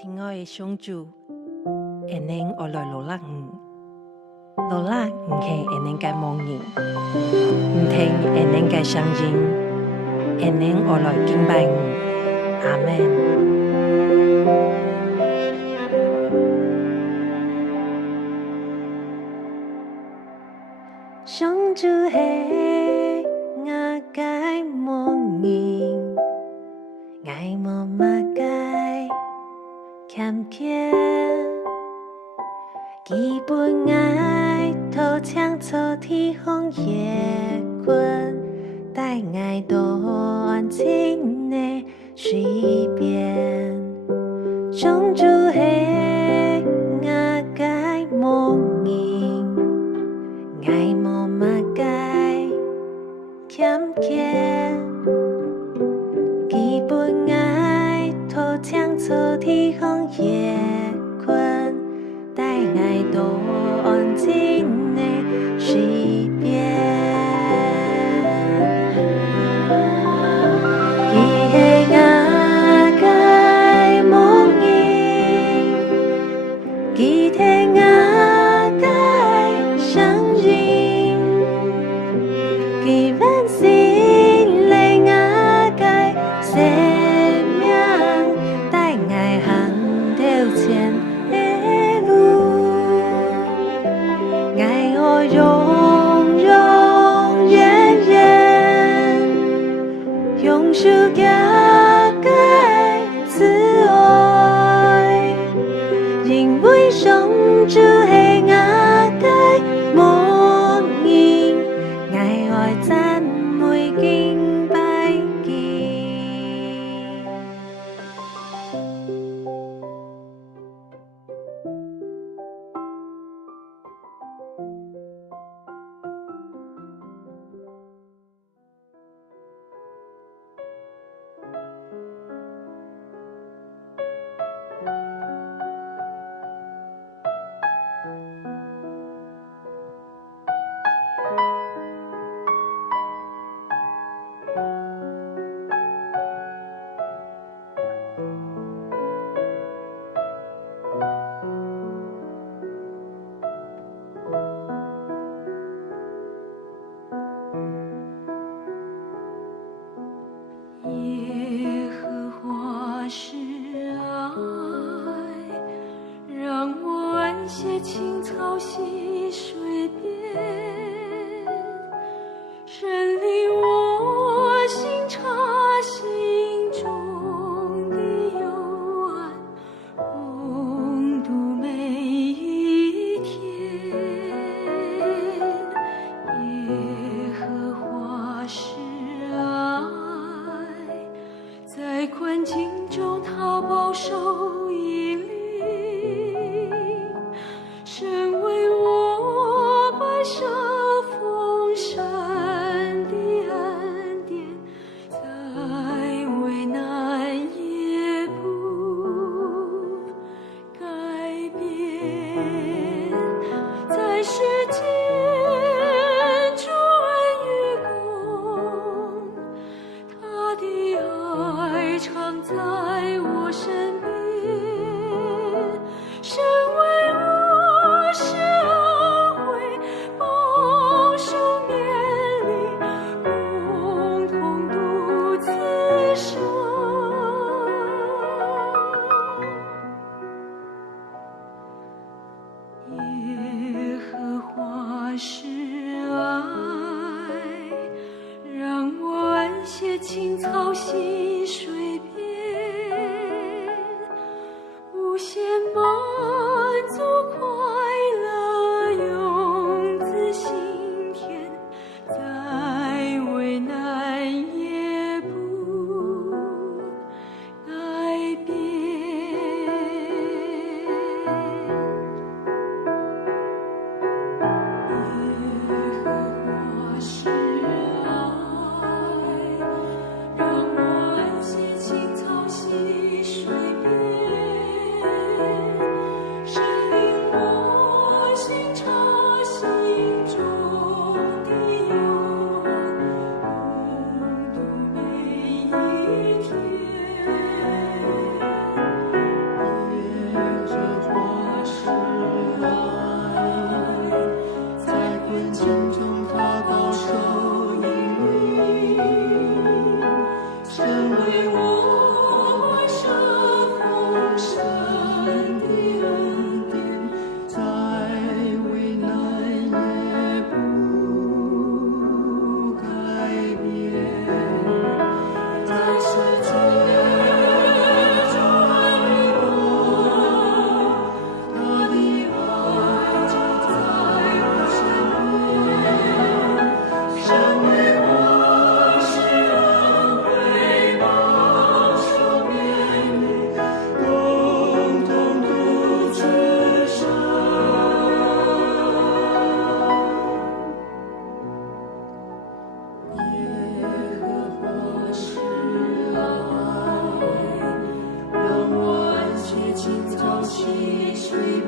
亲爱的上主，下年我来665，665是下年嘅梦言，唔听下年嘅声音，下年我来敬拜你，阿门。上主是我嘅梦言，爱无马嘅欠缺。基本爱头抢错天空夜困，带爱多安静的水边。上主是我嘅梦言，爱无马嘅欠缺。基本爱头抢错天空夜困，带爱多安静的水边。伊是我嘅梦言，伊听我嘅声音，伊温馨令我嘅生命，带爱行到前的路，爱我永永远远，用属家嘅慈爱，因为上主是我嘅梦言，爱赞美敬拜佢。耶和华是爱，让我安歇青草溪水边，神领我心察心中的幽暗，共度每一天。耶和华是爱，在困境中他保守引领，神为我摆设丰盛的恩典，在危难也不改变，在世间主恩与共，他的爱常在我身边，神为我施恩惠，保守面临，共同度此生。耶和华是爱，让我安歇青草溪水边，水